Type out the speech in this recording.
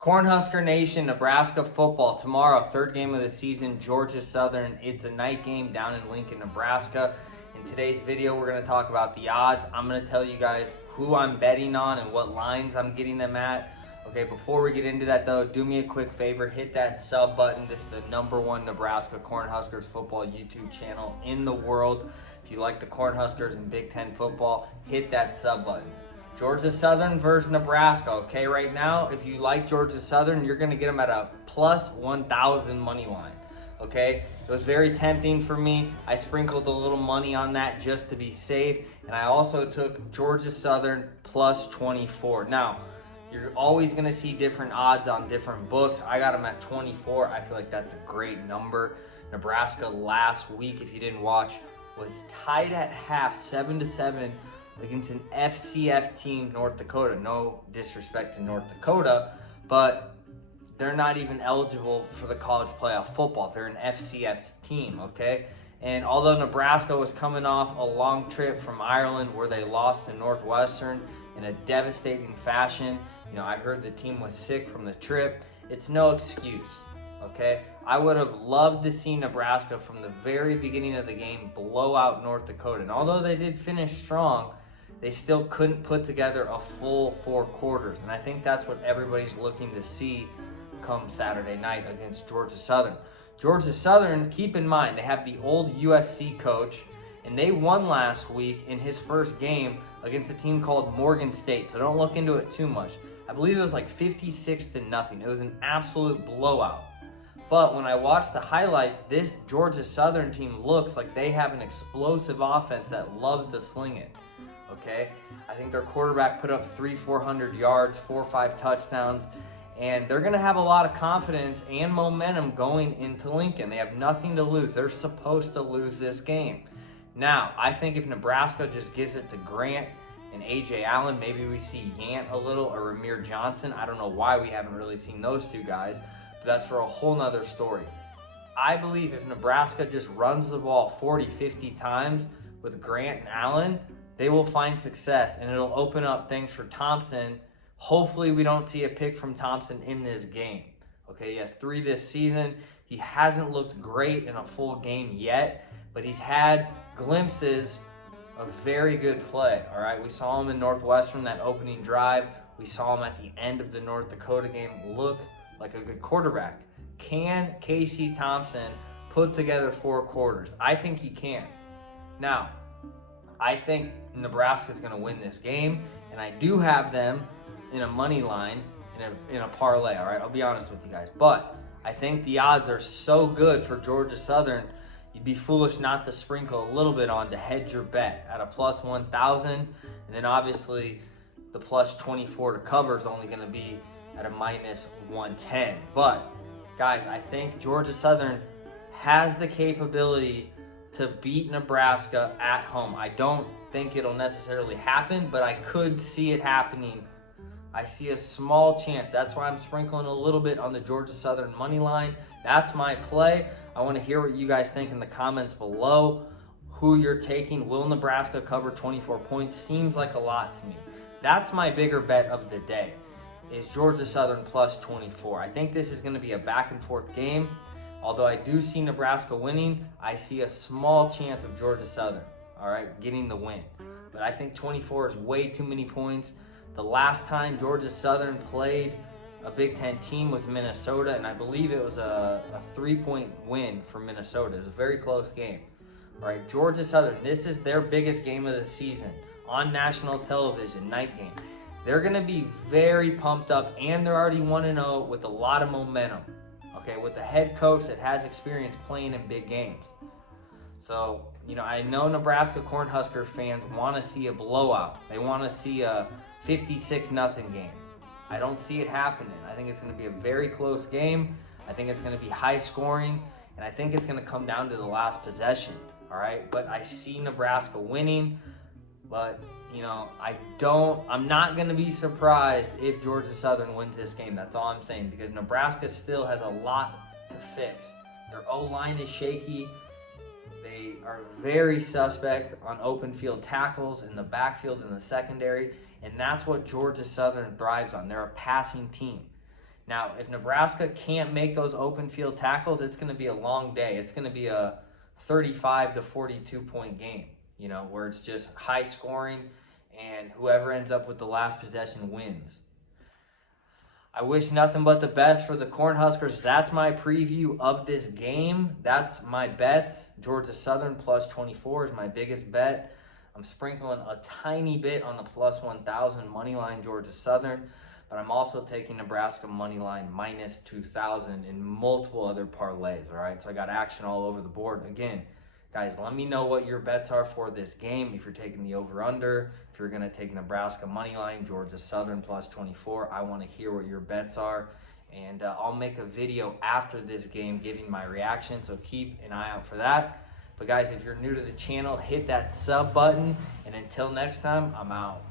Cornhusker Nation, Nebraska football tomorrow, third game of the season, Georgia Southern. It's a night game down in Lincoln, Nebraska. In today's video, we're going to talk about the odds. I'm going to tell you guys who I'm betting on and what lines I'm getting them at. Okay, before we get into that though, do me a quick favor, hit that sub button. This is the #1 Nebraska Cornhuskers football YouTube channel in the world. If you like the Cornhuskers and Big Ten football, hit that sub button. Georgia Southern versus Nebraska. Okay, right now, if you like Georgia Southern, you're going to get them at a plus 1,000 money line. Okay, it was very tempting for me. I sprinkled a little money on that just to be safe, and I also took Georgia Southern plus 24. Now, you're always going to see different odds on different books. I got them at 24. I feel like that's a great number. Nebraska last week, if you didn't watch, was tied at half, 7-7. Against an FCF team, North Dakota. No disrespect to North Dakota, but they're not even eligible for the college playoff football. They're an FCF team, okay? And although Nebraska was coming off a long trip from Ireland where they lost to Northwestern in a devastating fashion, I heard the team was sick from the trip. It's no excuse, okay? I would have loved to see Nebraska from the very beginning of the game blow out North Dakota. And although they did finish strong, they still couldn't put together a full 4 quarters. And I think that's what everybody's looking to see come Saturday night against Georgia Southern. Georgia Southern, keep in mind, they have the old USC coach, and they won last week in his first game against a team called Morgan State. So don't look into it too much. I believe it was like 56-0. It was an absolute blowout. But when I watched the highlights, this Georgia Southern team looks like they have an explosive offense that loves to sling it. Okay, I think their quarterback put up 300-400 yards, 4 or 5 touchdowns, and they're going to have a lot of confidence and momentum going into Lincoln. They have nothing to lose. They're supposed to lose this game. Now, I think if Nebraska just gives it to Grant and A.J. Allen, maybe we see Yant a little, or Ramir Johnson. I don't know why we haven't really seen those two guys, but that's for a whole nother story. I believe if Nebraska just runs the ball 40-50 times with Grant and Allen, they will find success, and it'll open up things for Thompson. Hopefully we don't see a pick from Thompson in this game. Okay, he has 3 this season. He hasn't looked great in a full game yet, but he's had glimpses of very good play, all right? We saw him in Northwestern, that opening drive. We saw him at the end of the North Dakota game look like a good quarterback. Can Casey Thompson put together 4 quarters? I think he can. Now, I think Nebraska's going to win this game, and I do have them in a money line, in a parlay, all right? I'll be honest with you guys. But I think the odds are so good for Georgia Southern, you'd be foolish not to sprinkle a little bit on to hedge your bet at a plus 1,000, and then obviously the plus 24 to cover is only going to be at a minus 110. But, guys, I think Georgia Southern has the capability to beat Nebraska at home. I don't think it'll necessarily happen, but I could see it happening. I see a small chance. That's why I'm sprinkling a little bit on the Georgia Southern money line. That's my play. I want to hear what you guys think in the comments below. Who you're taking. Will Nebraska cover 24 points? Seems like a lot to me. That's my bigger bet of the day, is Georgia Southern plus 24. I think this is going to be a back and forth game. Although I do see Nebraska winning, I see a small chance of Georgia Southern, all right, getting the win. But I think 24 is way too many points. The last time Georgia Southern played a Big Ten team was Minnesota, and I believe it was a 3-point win for Minnesota. It was a very close game. All right, Georgia Southern, this is their biggest game of the season on national television, night game. They're going to be very pumped up, and they're already 1-0 with a lot of momentum. Okay, with a head coach that has experience playing in big games. So, I know Nebraska Cornhusker fans want to see a blowout. They want to see a 56-0 game. I don't see it happening. I think it's going to be a very close game. I think it's going to be high scoring, and I think it's going to come down to the last possession, all right? But I see Nebraska winning, but I'm not going to be surprised if Georgia Southern wins this game. That's all I'm saying, because Nebraska still has a lot to fix. Their O-line is shaky. They are very suspect on open field tackles in the backfield and the secondary, and that's what Georgia Southern thrives on. They're a passing team. Now, if Nebraska can't make those open field tackles, it's going to be a long day. It's going to be a 35 to 42 point game, you know, where it's just high scoring and whoever ends up with the last possession wins. I wish nothing but the best for the Cornhuskers. That's my preview of this game. That's my bets. Georgia Southern plus 24 is my biggest bet. I'm sprinkling a tiny bit on the plus 1,000 money line Georgia Southern, but I'm also taking Nebraska money line minus 2,000 in multiple other parlays, all right? So I got action all over the board. Again, guys, let me know what your bets are for this game. If you're taking the over-under, if you're going to take Nebraska money line, Georgia Southern plus 24, I want to hear what your bets are. And I'll make a video after this game giving my reaction, so keep an eye out for that. But guys, if you're new to the channel, hit that sub button. And until next time, I'm out.